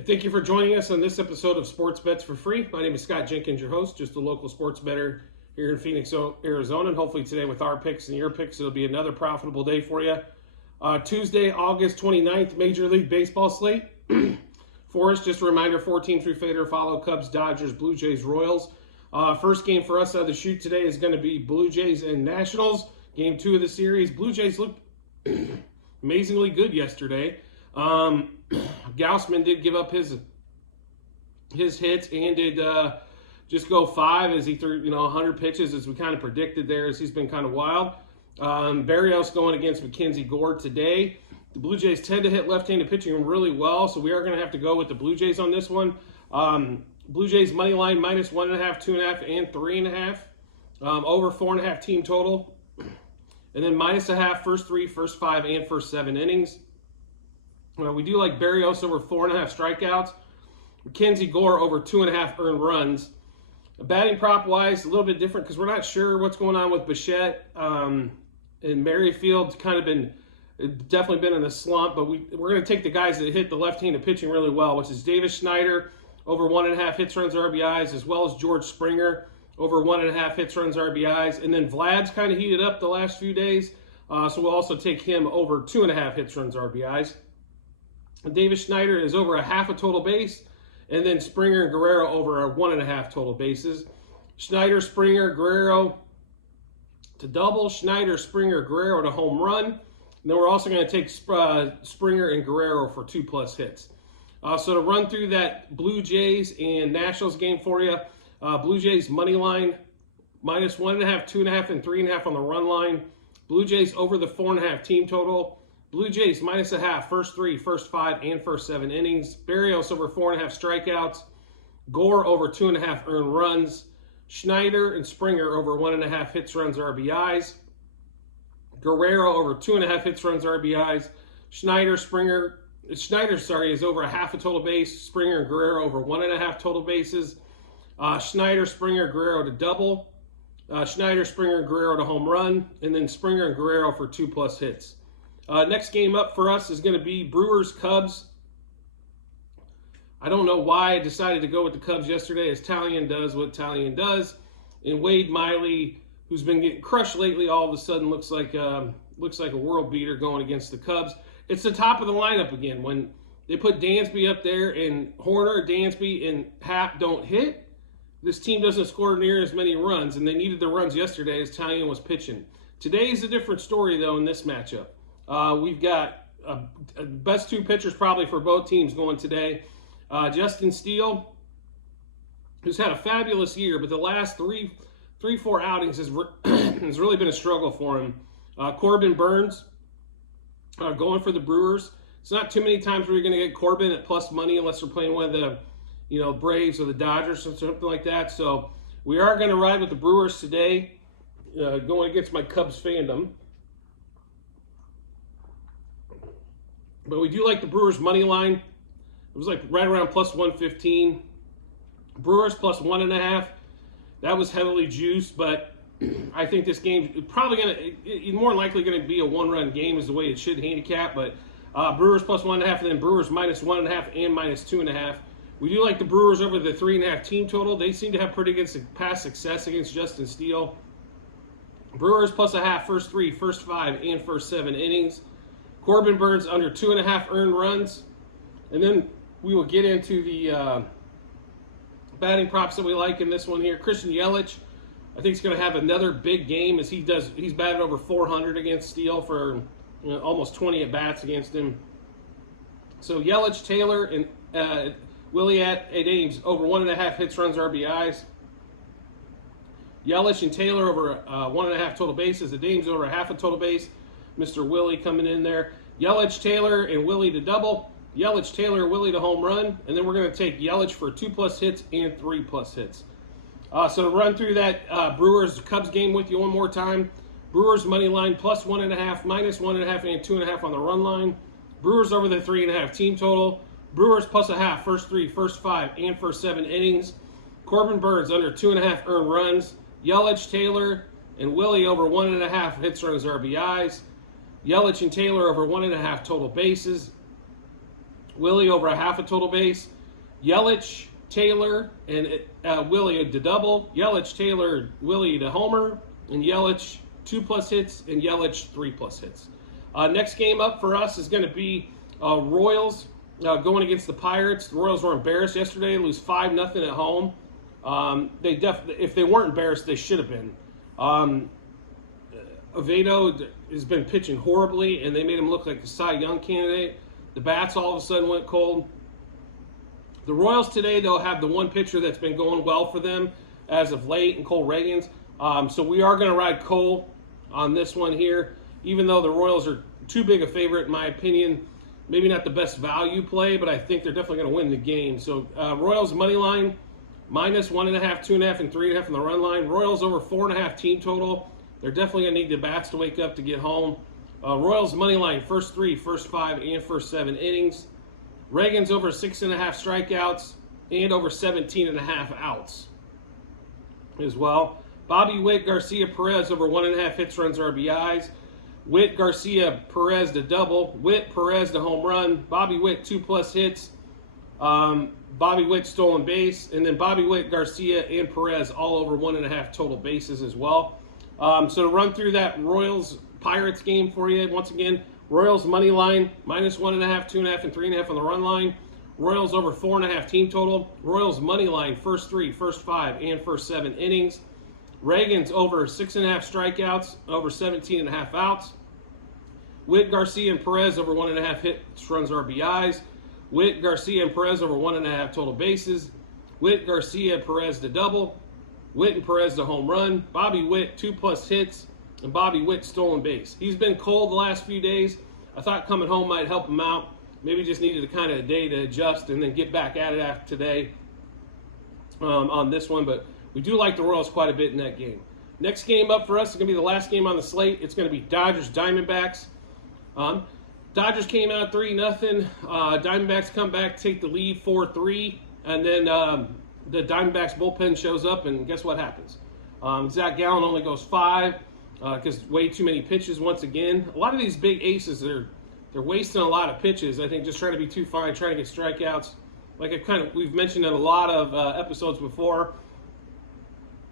Thank you for joining us on this episode of Sports Bets for Free. My name is Scott Jenkins, your host, just a local sports bettor here in Phoenix, Arizona. And hopefully today with our picks and your picks, it'll be another profitable day for you. Tuesday, August 29th, Major League Baseball slate. For us, just a reminder, 14 through fader, follow Cubs, Dodgers, Blue Jays, Royals. First game for us out of the chute today is going to be Blue Jays and Nationals. Game 2 of the series. Blue Jays looked amazingly good yesterday. Gausman did give up his hits and did just go 5 as he threw 100 pitches as we kind of predicted there, as he's been kind of wild. Berrios going against Mackenzie Gore today. The Blue Jays tend to hit left-handed pitching really well, so we are going to have to go with the Blue Jays on this one. Blue Jays money line minus 1.5, 2.5, and 3.5. Over 4.5 team total. And then minus a half, first 3, first 5, and first 7 innings. We do like Berrios over 4.5 strikeouts. Mackenzie Gore over 2.5 earned runs. Batting prop wise, a little bit different because we're not sure what's going on with Bichette. And Merrifield's kind of definitely been in a slump, but we're going to take the guys that hit the left-handed pitching really well, which is Davis Schneider over 1.5 hits, runs, RBIs, as well as George Springer over 1.5 hits, runs, RBIs. And then Vlad's kind of heated up the last few days, so we'll also take him over 2.5 hits, runs, RBIs. Davis Schneider is over a half a total base, and then Springer and Guerrero over a 1.5 total bases. Schneider, Springer, Guerrero to double. Schneider, Springer, Guerrero to home run. And then we're also going to take Springer and Guerrero for 2+ hits. So to run through that Blue Jays and Nationals game for you, Blue Jays money line minus 1.5, 2.5, and 3.5 on the run line. Blue Jays over the 4.5 team total. Blue Jays minus a half, first 3, first 5, and first 7 innings. Berrios over 4.5 strikeouts. Gore over 2.5 earned runs. Schneider and Springer over 1.5 hits, runs, RBIs. Guerrero over 2.5 hits, runs, RBIs. Schneider is over a half a total base. Springer and Guerrero over 1.5 total bases. Schneider, Springer, Guerrero to double. Schneider, Springer, Guerrero to home run. And then Springer and Guerrero for 2+ hits. Next game up for us is going to be Brewers-Cubs. I don't know why I decided to go with the Cubs yesterday, as Talion does what Talion does. And Wade Miley, who's been getting crushed lately, all of a sudden looks like a world beater going against the Cubs. It's the top of the lineup again. When they put Dansby up there and Horner, Dansby, and Happ don't hit, this team doesn't score near as many runs, and they needed the runs yesterday as Talion was pitching. Today is a different story, though, in this matchup. We've got best 2 pitchers probably for both teams going today. Justin Steele, who's had a fabulous year, but the last 4 outings has really been a struggle for him. Corbin Burns going for the Brewers. It's not too many times where you're going to get Corbin at plus money unless you're playing one of the Braves or the Dodgers or something like that. So we are going to ride with the Brewers today, going against my Cubs fandom. But we do like the Brewers money line. It was like right around plus 115. Brewers plus 1.5. That was heavily juiced, but I think this game is probably more likely going to be a 1-run game is the way it should handicap. But Brewers plus 1.5, and then Brewers minus 1.5 and minus 2.5. We do like the Brewers over the 3.5 team total. They seem to have pretty good past success against Justin Steele. Brewers plus a half, first 3, first 5, and first 7 innings. Corbin Burns under 2.5 earned runs. And then we will get into the batting props that we like in this one here. Christian Yelich, I think he's going to have another big game as he's batted over 400 against Steele for almost 20 at-bats against him. So Yelich, Taylor, and Willie Adams over 1.5 hits, runs, RBIs. Yelich and Taylor over 1.5 total bases. Adams over a half a total base. Mr. Willie coming in there. Yelich, Taylor, and Willie to double. Yelich, Taylor, Willie to home run. And then we're going to take Yelich for 2+ hits and 3+ hits. So to run through that Brewers-Cubs game with you one more time. Brewers money line plus 1.5, minus 1.5, and 2.5 on the run line. Brewers over the 3.5 team total. Brewers plus a half, first 3, first 5, and first 7 innings. Corbin Burns under 2.5 earned runs. Yelich, Taylor, and Willie over 1.5 hits, runs, RBIs. Yelich and Taylor over 1.5 total bases. Willie over a half a total base. Yelich, Taylor, and Willie to double. Yelich, Taylor, Willie to homer. And Yelich 2+ hits and Yelich 3+ hits. Next game up for us is going to be Royals going against the Pirates. The Royals were embarrassed yesterday. They lose 5-0 at home. If they weren't embarrassed, they should have been. Oviedo has been pitching horribly, and they made him look like a Cy Young candidate. The bats all of a sudden went cold. The Royals today, they'll have the one pitcher that's been going well for them as of late, and Cole Reagans. So we are going to ride Cole on this one here, even though the Royals are too big a favorite, in my opinion. Maybe not the best value play, but I think they're definitely going to win the game. So Royals money line, -1.5, 2.5, and 3.5 on the run line. Royals over 4.5 team total. They're definitely going to need the bats to wake up to get home. Royals money line, first 3, first 5, and first 7 innings. Reagans over 6.5 strikeouts and over 17.5 outs as well. Bobby Witt, Garcia, Perez over 1.5 hits, runs, RBIs. Witt, Garcia, Perez to double. Witt, Perez to home run. Bobby Witt 2+ hits. Bobby Witt stolen base. And then Bobby Witt, Garcia, and Perez all over 1.5 total bases as well. So to run through that Royals-Pirates game for you, once again, Royals money line, -1.5, 2.5, and 3.5 on the run line. Royals over 4.5 team total. Royals money line, first 3, first 5, and first 7 innings. Reagans over 6.5 strikeouts, over 17.5 outs. Witt, Garcia, and Perez over 1.5 hits, runs, RBIs. Witt, Garcia, and Perez over 1.5 total bases. Witt, Garcia, Perez to double. Witt and Perez to home run. Bobby Witt 2+ hits, and Bobby Witt stolen base. He's been cold the last few days. I thought coming home might help him out. Maybe just needed a day to adjust and then get back at it after today on this one. But we do like the Royals quite a bit in that game. Next game up for us is going to be the last game on the slate. It's going to be Dodgers Diamondbacks. Dodgers came out 3-0. Diamondbacks come back, take the lead 4-3, and then the Diamondbacks bullpen shows up, and guess what happens? Zach Gallen only goes 5 because way too many pitches once again. A lot of these big aces, they're wasting a lot of pitches. I think just trying to be too fine, trying to get strikeouts. Like we've mentioned in a lot of episodes before.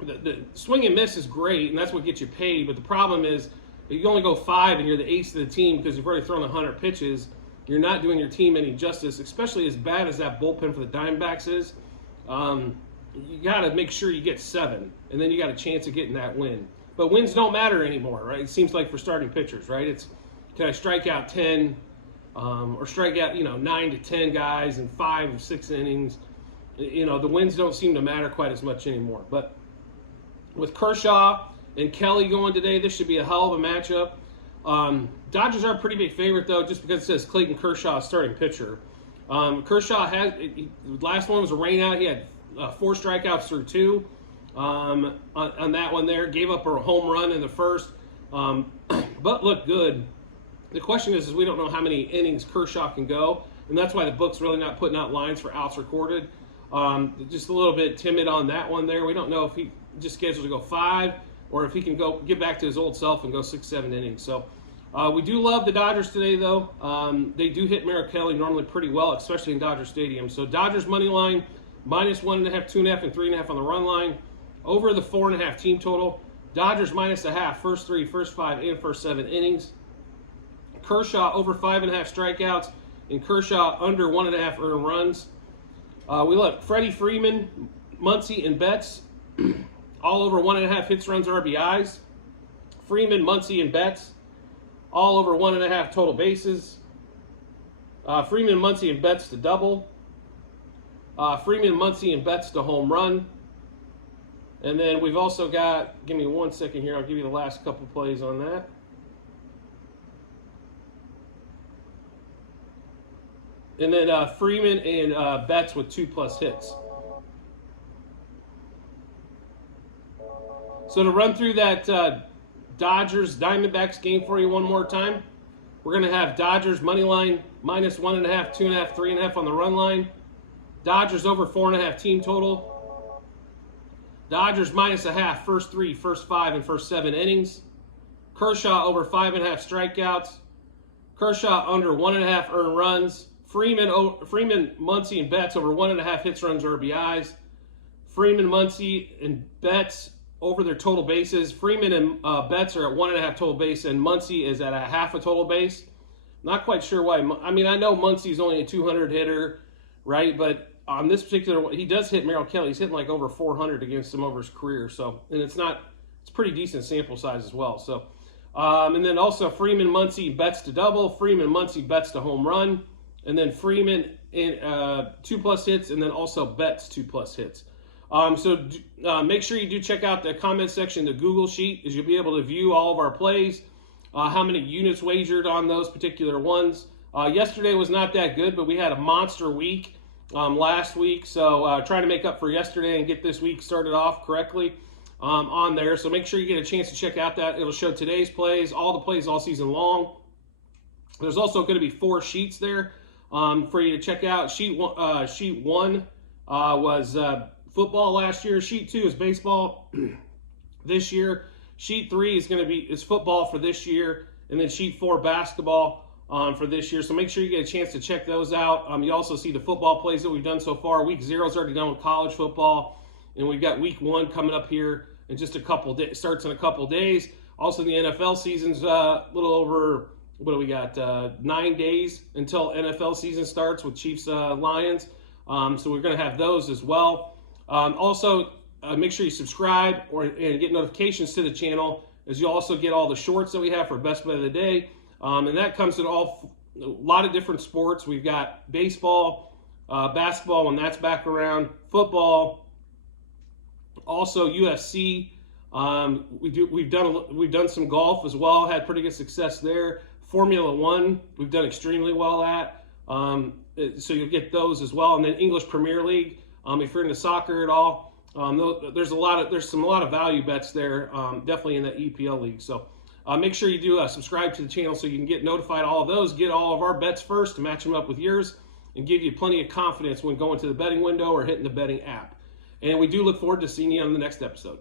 The swing and miss is great, and that's what gets you paid. But the problem is, if you only go 5 and you're the ace of the team because you've already thrown 100 pitches, you're not doing your team any justice, especially as bad as that bullpen for the Diamondbacks is. You got to make sure you get 7, and then you got a chance of getting that win. But wins don't matter anymore, right? It seems like for starting pitchers, right? It's, can I strike out 10 or strike out 9 to 10 guys in 5 or 6 innings? The wins don't seem to matter quite as much anymore. But with Kershaw and Kelly going today, this should be a hell of a matchup. Dodgers are a pretty big favorite, though, just because it says Clayton Kershaw starting pitcher. Kershaw the last one was a rainout. He had 4 strikeouts through 2 on that one there. Gave up a home run in the first, but looked good. The question is we don't know how many innings Kershaw can go, and that's why the book's really not putting out lines for outs recorded. Just a little bit timid on that one there. We don't know if he just scheduled to go 5 or if he can get back to his old self and go 6-7 innings. So we do love the Dodgers today, though. They do hit Merrill Kelly normally pretty well, especially in Dodger Stadium. So Dodgers money line, -1.5, 2.5, and 3.5 on the run line. Over the 4.5 team total. Dodgers -0.5, first 3, first 5, and first 7 innings. Kershaw over 5.5 strikeouts, and Kershaw under 1.5 earned runs. We love Freddie Freeman, Muncy, and Betts all over 1.5 hits, runs, RBIs. Freeman, Muncy, and Betts all over 1.5 total bases. Freeman, Muncy, and Betts to double. Freeman, Muncy, and Betts to home run. And then we've also got, give me 1 second here, I'll give you the last couple plays on that. And then Freeman and Betts with 2+ hits. So to run through that Dodgers Diamondbacks game for you one more time, we're going to have Dodgers money line -1.5, 2.5, 3.5 on the run line. Dodgers over 4.5 team total. Dodgers -0.5, first 3, first 5, and first 7 innings. Kershaw over 5.5 strikeouts. Kershaw under 1.5 earned runs. Freeman, Muncie, and Betts over 1.5 hits, runs, or RBIs. Freeman, Muncie, and Betts over their total bases. Freeman and Betts are at 1.5 total base, and Muncie is at 0.5 total base. Not quite sure why. I mean, I know Muncie's only a 200 hitter, right? But on this particular one, he does hit Merrill Kelly. He's hitting like over 400 against him over his career. So, and it's pretty decent sample size as well. So, and then also Freeman, Muncie, Betts to double. Freeman, Muncie, Betts to home run. And then Freeman in 2+ hits, and then also Betts 2+ hits. So make sure you do check out the comment section, the Google sheet, as you'll be able to view all of our plays, how many units wagered on those particular ones. Yesterday was not that good, but we had a monster week last week. So trying to make up for yesterday and get this week started off correctly on there. So make sure you get a chance to check out that. It'll show today's plays, all the plays all season long. There's also going to be 4 sheets there for you to check out. Sheet one was football last year. Sheet 2 is baseball this year. Sheet 3 is football for this year, and then sheet 4 basketball for this year. So make sure you get a chance to check those out. You also see the football plays that we've done so far. Week 0 is already done with college football, and we've got week 1 coming up here in just a couple days. Starts in a couple days. Also, the NFL season's a little over. What do we got? 9 days until NFL season starts with Chiefs Lions. So we're going to have those as well. Also, make sure you subscribe and get notifications to the channel, as you also get all the shorts that we have for Best Bet of the Day. And that comes in a lot of different sports. We've got baseball, basketball when that's back around, football, also UFC. We've done some golf as well. Had pretty good success there. Formula One, we've done extremely well at. So you'll get those as well. And then English Premier League. If you're into soccer at all, there's a lot of value bets there, definitely in the EPL league. So make sure you do subscribe to the channel so you can get notified all of those, get all of our bets first to match them up with yours, and give you plenty of confidence when going to the betting window or hitting the betting app. And we do look forward to seeing you on the next episode.